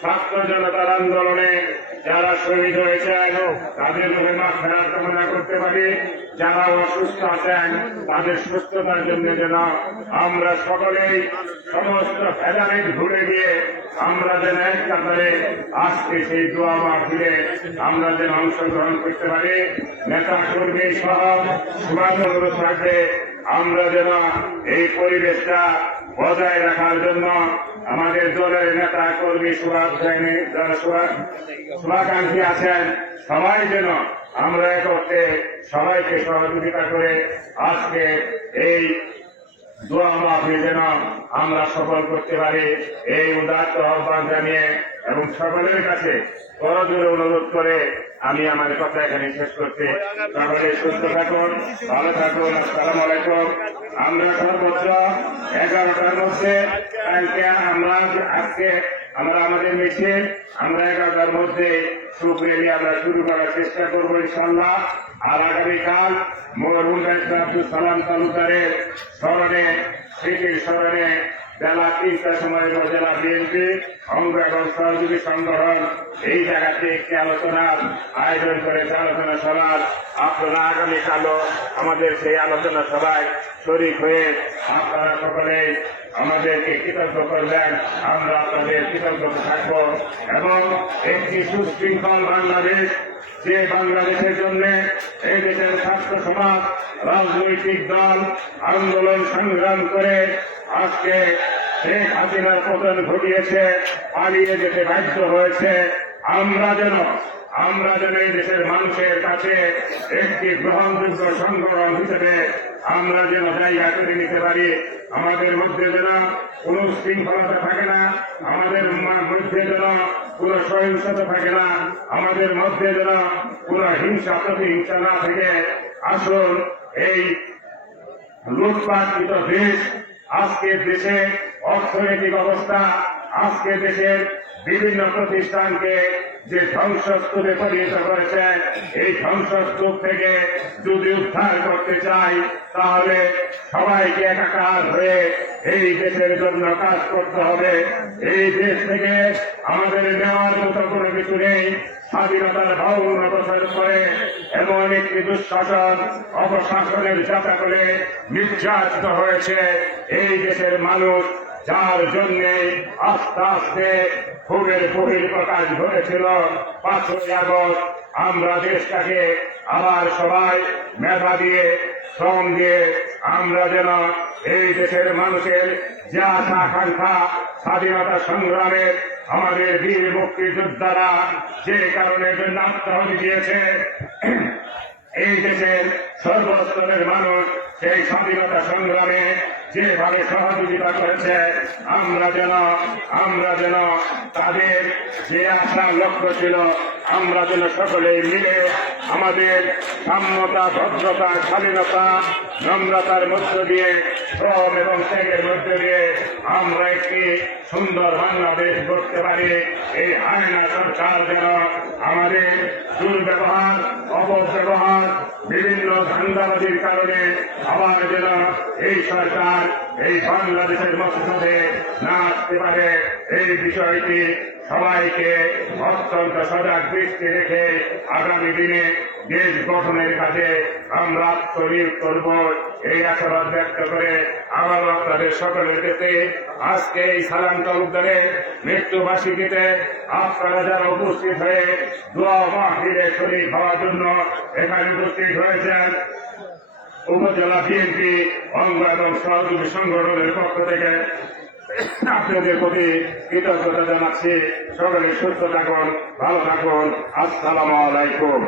ছাত্র জনতার আন্দোলনে যারা শহীদ হয়েছেন তাদের মুখে মা ফেরার কামনা করতে পারি। যারা অসুস্থ আছেন, তাদের সুস্থতার জন্য যেন আমরা সকলেই সমস্ত ভেদাভেদ ঘুরে গিয়ে আমরা যেন এক কাতারে আজকে সেই দোয়া মাহফিলে আমরা যেন অংশগ্রহণ করতে পারি। নেতা কর্মী সহ সমাজগুলো থাকবে। আমরা যেন এই পরিবেশটা বজায় রাখার জন্য আমাদের দলের নেতা কর্মী শুভাকাঙ্ক্ষী যারা শুভাকাঙ্ক্ষী আছেন, সবাই যেন আমরা একত্রে সবাইকে সহযোগিতা করে আজকে এই দোয়া যেন আমরা সফল করতে পারি। এই উদাত্ত আহ্বান জানিয়ে এবং সকলের কাছে করজোরে অনুরোধ করে আমি আমার কথা এখানে শেষ করতে সকলে সুস্থ থাকুন, ভালো থাকুন, আসসালাম আলাইকুম। আমরা সর্বোচ্চ এগারোটার মধ্যে। কালকে আমরা আজকে আমরা আমাদের মিছিল, আমরা এগারোটার মধ্যে সুপ্রেমী আমরা শুরু করার চেষ্টা করব ইনশাল্লাহ আর আগামীকাল ডাক্তার আব্দুল সালাম তালুকারের স্মরণে, স্মৃতির স্মরণে বেলা তিনটার সময় জেলা বিএনপি অঙ্গ সহযোগী সংগঠন এই জায়গাতে একটি আলোচনার আয়োজন করেছে, আলোচনা সভার আপনারা আগামীকালও আমাদের সেই আলোচনা সভায় শরিক হয়ে আপনারা সকলেই আমাদেরকে কৃতজ্ঞ করবেন, আমরা আপনাদের কৃতজ্ঞ থাকব এবং একটি সুশৃঙ্খল বাংলাদেশ, যে বাংলাদেশের জন্য এই দেশের ছাত্র সমাজ, রাজনৈতিক দল, আন্দোলন সংগ্রাম করে আজকে শেখ হাসিনার পতন ঘটিয়েছে, পালিয়ে যেতে বাধ্য হয়েছে। আমরা যেন আমরা যেন এই দেশের মানুষের কাছে একটি গ্রহণযোগ্য সংগঠন হিসেবে আমরা যেন জায়গা করে নিতে পারি। আমাদের মধ্যে যেন কোন শৃঙ্খলতা থাকে না, আমাদের মধ্যে যেন কোন সহিংসতা থাকে না, আমাদের মধ্যে যেন কোন হিংসা, প্রতিহিংসা না থাকে। আসল এই লুটপাটকৃত দেশ আজকে দেশে অর্থনৈতিক অবস্থা আজকে দেশের বিভিন্ন প্রতিষ্ঠানকে যে ধ্বংসস্তূপে পরিণত করেছে এই ধ্বংসস্তূপ থেকে যদি উদ্ধার করতে চাই, তাহলে সবাইকে একাকার হয়ে এই দেশের জন্য কাজ করতে হবে। এই দেশ থেকে আমাদের নেওয়ার মতো কোনো কিছু নেই। স্বাধীনতার ভাবনা প্রচার করে এমন একটি দুঃশাসন, অপশাসনের যাতা করে নির্যাতিত হয়েছে। এই দেশের মানুষ যার জন্য আস্তে আস্তে খুবের বহির প্রকাশ ঘটেছিল। পাঁচই আগস্ট আমরা দেশটাকে আবার সবাই মেধা দিয়ে, শ্রম দিয়ে আমরা যেন এই দেশের মানুষের যে আশা আকাঙ্ক্ষা স্বাধীনতা সংগ্রামের আমাদের বীর মুক্তিযোদ্ধারা যে কারণে জন্য আত্মহতি দিয়েছে। এই দেশের সর্বস্তরের মানুষ সেই স্বাধীনতা সংগ্রামে যেভাবে সহযোগিতা করেছে, আমরা যেন আমরা যেন তাদের যে আশা, লক্ষ্য ছিল, আমরা যেন সকলে মিলে আমাদের সাম্যতা, ভদ্রতা, স্বাধীনতা, নম্রতার মধ্য দিয়ে, শ্রম এবং ত্যাগের মধ্য দিয়ে আমরা একটি সুন্দর বাংলাদেশ করতে পারি। এই আয়না সরকার যেন আমাদের দুর্ব্যবহার, অপব্যবহার, বিভিন্ন ধান্দাবাজির কারণে আবার যেন এই সরকার এই বাংলাদেশের মধ্যে না আসতে পারে, এই বিষয়টি সবাইকে অত্যন্ত সজাগ দৃষ্টি রেখে দিনে দেশ গঠনের কাজে আমরা আত্মনিয়োগ করব। এই আশাবাদ ব্যক্ত করে আবারও আপনাদের সকলের কাছে আজকে এই সালাম তালুকদারে মৃত্যুবার্ষিকীতে আপনারা যারা উপস্থিত হয়ে দোয়া মাহফিলে শরীর হওয়ার জন্য এখানে উপস্থিত হয়েছেন, উপজেলা বিএনপি অঙ্গ এবং সহযোগী সংগঠনের পক্ষ থেকে আপনাদের প্রতি কৃতজ্ঞতা জানাচ্ছি সকলে সুস্থ থাকুন ভালো থাকুন। আসসালাম আলাইকুম।